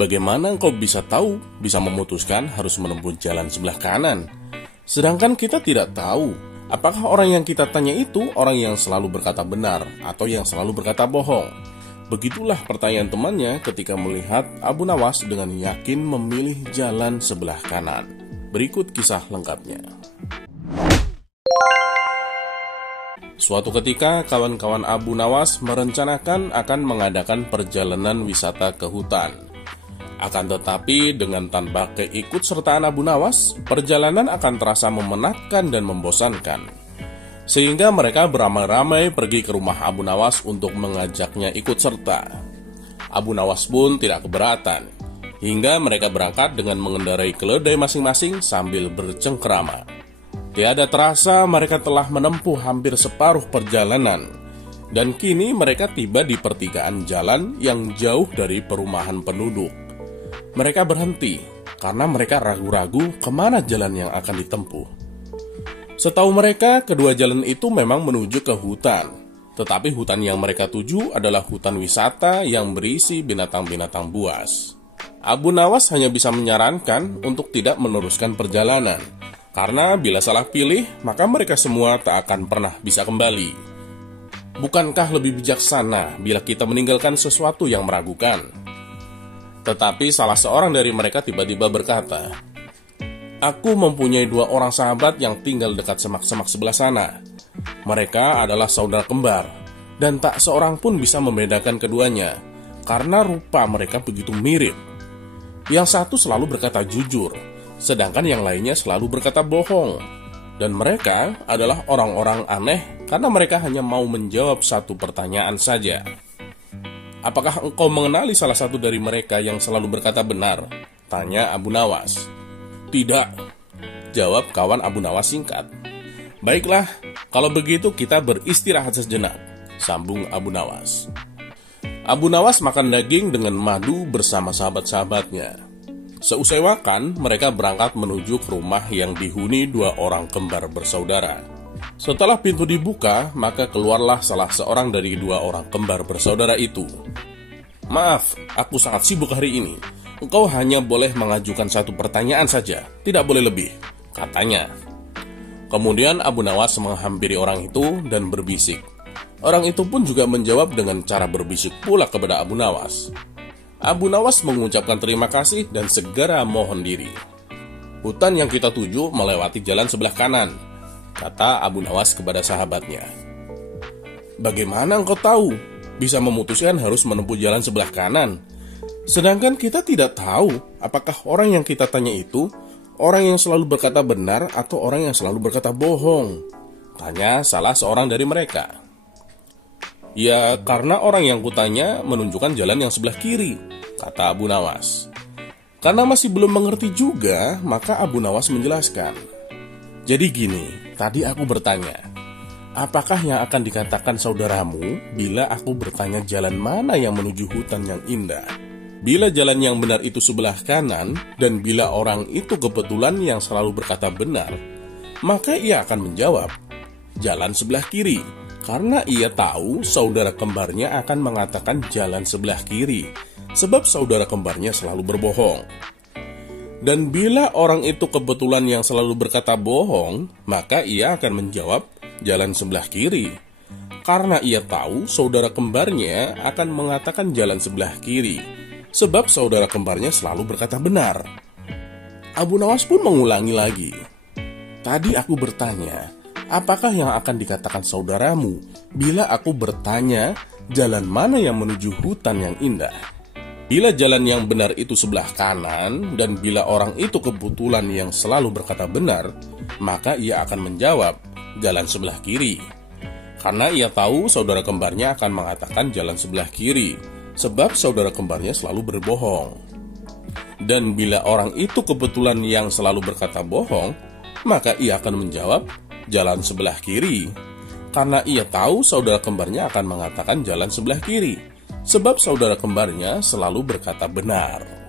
Bagaimana engkau bisa tahu, bisa memutuskan harus menempuh jalan sebelah kanan? Sedangkan kita tidak tahu, apakah orang yang kita tanya itu orang yang selalu berkata benar atau yang selalu berkata bohong. Begitulah pertanyaan temannya ketika melihat Abu Nawas dengan yakin memilih jalan sebelah kanan. Berikut kisah lengkapnya. Suatu ketika, kawan-kawan Abu Nawas merencanakan akan mengadakan perjalanan wisata ke hutan. Akan tetapi, dengan tanpa keikutsertaan Abu Nawas, perjalanan akan terasa memenatkan dan membosankan. Sehingga mereka beramai-ramai pergi ke rumah Abu Nawas untuk mengajaknya ikut serta. Abu Nawas pun tidak keberatan, hingga mereka berangkat dengan mengendarai keledai masing-masing sambil bercengkerama. Tiada terasa mereka telah menempuh hampir separuh perjalanan, dan kini mereka tiba di pertigaan jalan yang jauh dari perumahan penduduk. Mereka berhenti karena mereka ragu-ragu kemana jalan yang akan ditempuh. Setahu mereka, kedua jalan itu memang menuju ke hutan, tetapi hutan yang mereka tuju adalah hutan wisata yang berisi binatang-binatang buas. Abu Nawas hanya bisa menyarankan untuk tidak meneruskan perjalanan, karena bila salah pilih, maka mereka semua tak akan pernah bisa kembali. Bukankah lebih bijaksana bila kita meninggalkan sesuatu yang meragukan? Tetapi salah seorang dari mereka tiba-tiba berkata, "Aku mempunyai 2 orang sahabat yang tinggal dekat semak-semak sebelah sana. Mereka adalah saudara kembar, dan tak seorang pun bisa membedakan keduanya, karena rupa mereka begitu mirip. Yang satu selalu berkata jujur, sedangkan yang lainnya selalu berkata bohong. Dan mereka adalah orang-orang aneh karena mereka hanya mau menjawab satu pertanyaan saja. Apakah engkau mengenali salah satu dari mereka yang selalu berkata benar?" tanya Abu Nawas. "Tidak," jawab kawan Abu Nawas singkat. "Baiklah, kalau begitu kita beristirahat sejenak," sambung Abu Nawas. Abu Nawas makan daging dengan madu bersama sahabat-sahabatnya. Seusai makan, mereka berangkat menuju ke rumah yang dihuni 2 orang kembar bersaudara. Setelah pintu dibuka, maka keluarlah salah seorang dari 2 orang kembar bersaudara itu. "Maaf, aku sangat sibuk hari ini. Engkau hanya boleh mengajukan 1 pertanyaan saja, tidak boleh lebih," katanya. Kemudian Abu Nawas menghampiri orang itu dan berbisik. Orang itu pun juga menjawab dengan cara berbisik pula kepada Abu Nawas. Abu Nawas mengucapkan terima kasih dan segera mohon diri. "Hutan yang kita tuju melewati jalan sebelah kanan," kata Abu Nawas kepada sahabatnya. "Bagaimana engkau tahu? Bisa memutuskan harus menempuh jalan sebelah kanan. Sedangkan kita tidak tahu apakah orang yang kita tanya itu orang yang selalu berkata benar atau orang yang selalu berkata bohong," tanya salah seorang dari mereka. "Ya, karena orang yang kutanya menunjukkan jalan yang sebelah kiri," kata Abu Nawas. Karena masih belum mengerti juga, maka Abu Nawas menjelaskan. "Jadi gini, tadi aku bertanya, apakah yang akan dikatakan saudaramu bila aku bertanya jalan mana yang menuju hutan yang indah? Bila jalan yang benar itu sebelah kanan, dan bila orang itu kebetulan yang selalu berkata benar, maka ia akan menjawab, jalan sebelah kiri, karena ia tahu saudara kembarnya akan mengatakan jalan sebelah kiri, sebab saudara kembarnya selalu berbohong. Dan bila orang itu kebetulan yang selalu berkata bohong, maka ia akan menjawab jalan sebelah kiri, karena ia tahu saudara kembarnya akan mengatakan jalan sebelah kiri, sebab saudara kembarnya selalu berkata benar." Abu Nawas pun mengulangi lagi, "Tadi aku bertanya, apakah yang akan dikatakan saudaramu bila aku bertanya jalan mana yang menuju hutan yang indah? Bila jalan yang benar itu sebelah kanan, dan bila orang itu kebetulan yang selalu berkata benar, maka ia akan menjawab jalan sebelah kiri, karena ia tahu saudara kembarnya akan mengatakan jalan sebelah kiri, sebab saudara kembarnya selalu berbohong. Dan bila orang itu kebetulan yang selalu berkata bohong, maka ia akan menjawab jalan sebelah kiri, karena ia tahu saudara kembarnya akan mengatakan jalan sebelah kiri, sebab saudara kembarnya selalu berkata benar."